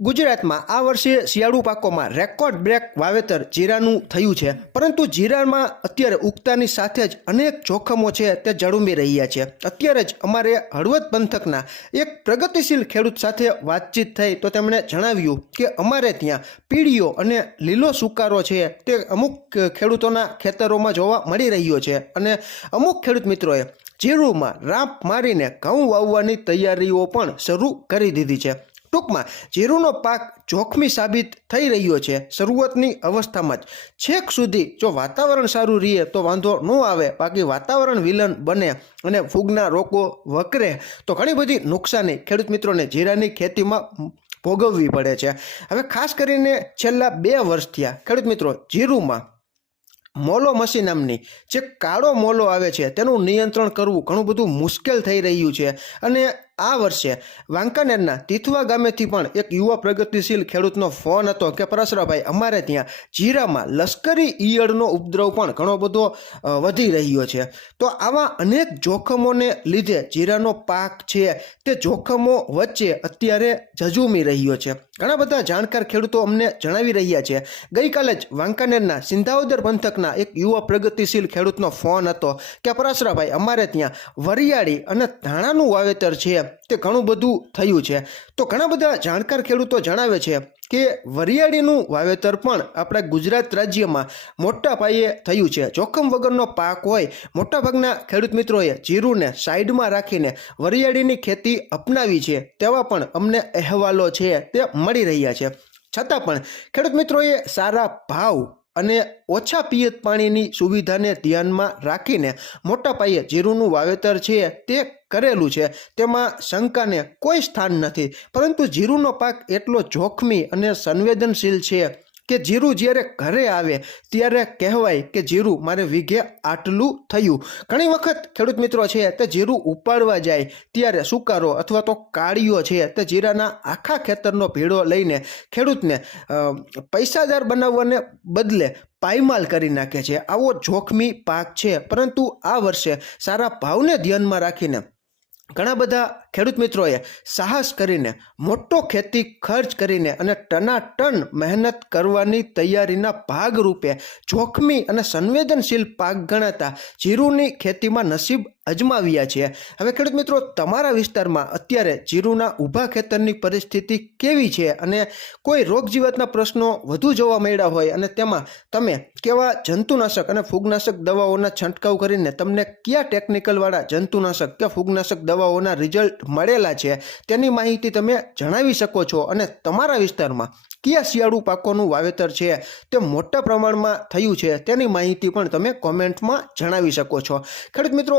ગુજરાતમાં આ વર્ષે શિયાળુ પાકોમાં રેકોર્ડ બ્રેક વાવેતર જીરાનું થયું છે. પરંતુ જીરામાં અત્યારે ઉગતાની સાથે જ અનેક જોખમો છે તે જળુંબી રહ્યા છે. અત્યારે જ અમારે હળવદ પંથકના એક પ્રગતિશીલ ખેડૂત સાથે વાતચીત થઈ તો તેમણે જણાવ્યું કે અમારે ત્યાં પીળીઓ અને લીલો સુકારો છે તે અમુક ખેડૂતોના ખેતરોમાં જોવા મળી રહ્યો છે. અને અમુક ખેડૂત મિત્રોએ જીરુમાં રાંપ મારીને ઘઉં વાવવાની તૈયારીઓ પણ શરૂ કરી દીધી છે. ટૂંકમાં જીરુનો પાક જોખમી સાબિત થઈ રહ્યો છે શરૂઆતની અવસ્થામાં જ. છેક સુધી જો વાતાવરણ સારું રહે તો વાંધો ન આવે, બાકી વાતાવરણ વિલન બને અને ફૂગના રોગો વકરે તો ઘણી બધી નુકસાની ખેડૂત મિત્રોને જીરાની ખેતીમાં ભોગવવી પડે છે. હવે ખાસ કરીને છેલ્લા બે વર્ષ થયા ખેડૂત મિત્રો, જીરુમાં મોલો મસી નામની જે કાળો મોલો આવે છે તેનું નિયંત્રણ કરવું ઘણું બધું મુશ્કેલ થઈ રહ્યું છે અને આ વર્ષે વાંકાનેરના તિથવા ગામેથી પણ એક યુવા પ્રગતિશીલ ખેડૂતનો ફોન હતો કે, પરસરાભાઈ, અમારે ત્યાં જીરામાં લશ્કરી ઈયળનો ઉપદ્રવ પણ ઘણો બધો વધી રહ્યો છે. તો આવા અનેક જોખમોને લીધે જીરાનો પાક છે તે જોખમો વચ્ચે અત્યારે ઝઝૂમી રહ્યો છે. ઘણા બધા જાણકાર ખેડૂતો અમને જણાવી રહ્યા છે. ગઈકાલે જ વાંકાનેરના સિંધાવદર પંથકના એક યુવા પ્રગતિશીલ ખેડૂતનો ફોન હતો કે, પરસરાભાઈ, અમારે ત્યાં વરિયાળી અને ધાણાનું વાવેતર છે. તે ઘણું બધું થયું છે. તો ઘણા બધા જાણકાર ખેડૂતો જણાવે છે કે વરિયાળીનું વાવેતર પણ આપણા ગુજરાત રાજ્યમાં મોટા પાયે થયું છે. જોખમ વગરનો પાક હોય મોટાભાગના ખેડૂત મિત્રોએ જીરુને સાઈડમાં રાખીને વરિયાળીની ખેતી અપનાવી છે તેવા પણ અમને અહેવાલો છે તે મળી રહ્યા છે. છતાં પણ ખેડૂત મિત્રોએ સારા ભાવ અને ઓછા પિયત પાણીની સુવિધાને ધ્યાનમાં રાખીને મોટા પાયે જીરુનું વાવેતર છે તે કરેલું છે, તેમાં શંકાને કોઈ સ્થાન નથી. પરંતુ જીરુનો પાક એટલો જોખમી અને સંવેદનશીલ છે કે જીરું જ્યારે ઘરે આવે, ત્યારે કહેવાય કે જીરું મારે વીઘે આટલું થયું. ઘણી વખત ખેડૂત મિત્રો છે, તે જીરું ઉપાડવા જાય, ત્યારે સુકારો અથવા તો કાળીઓ છે, તે જીરાના આખા ખેતરનો ભીડો લઈને ખેડૂતને પૈસાદાર બનાવવાને બદલે પાયમાલ કરી નાખે છે. આવો જોખમી પાક છે, પરંતુ આ વર્ષે સારા ભાવને ધ્યાનમાં રાખીને ઘણા બધા ખેડૂત મિત્રોએ સાહસ કરીને મોટો ખેતી ખર્ચ કરીને અને ટનાટન મહેનત કરવાની તૈયારીના ભાગરૂપે જોખમી અને સંવેદનશીલ પાક ગણાતા જીરુની ખેતીમાં નસીબ અજમાવ્યા છે. હવે ખેડૂત મિત્રો, તમારા વિસ્તારમાં અત્યારે જીરુના ઊભા ખેતરની પરિસ્થિતિ કેવી છે અને કોઈ રોગજીવતના પ્રશ્નો વધુ જોવા મળ્યા હોય અને તેમાં તમે કેવા જંતુનાશક અને ફૂગનાશક દવાઓના છંટકાવ કરીને તમને કયા ટેકનિકલવાળા જંતુનાશક કે ફૂગનાશક દવાઓના રિઝલ્ટ મળેલા છે તેની માહિતી તમે જણાવી શકો છો અને તમારા વિસ્તારમાં કયા શિયાળુ પાકોનું વાવેતર છે તે મોટા પ્રમાણમાં થયું છે તેની માહિતી પણ તમે કોમેન્ટમાં જણાવી શકો છો. ખેડૂત મિત્રો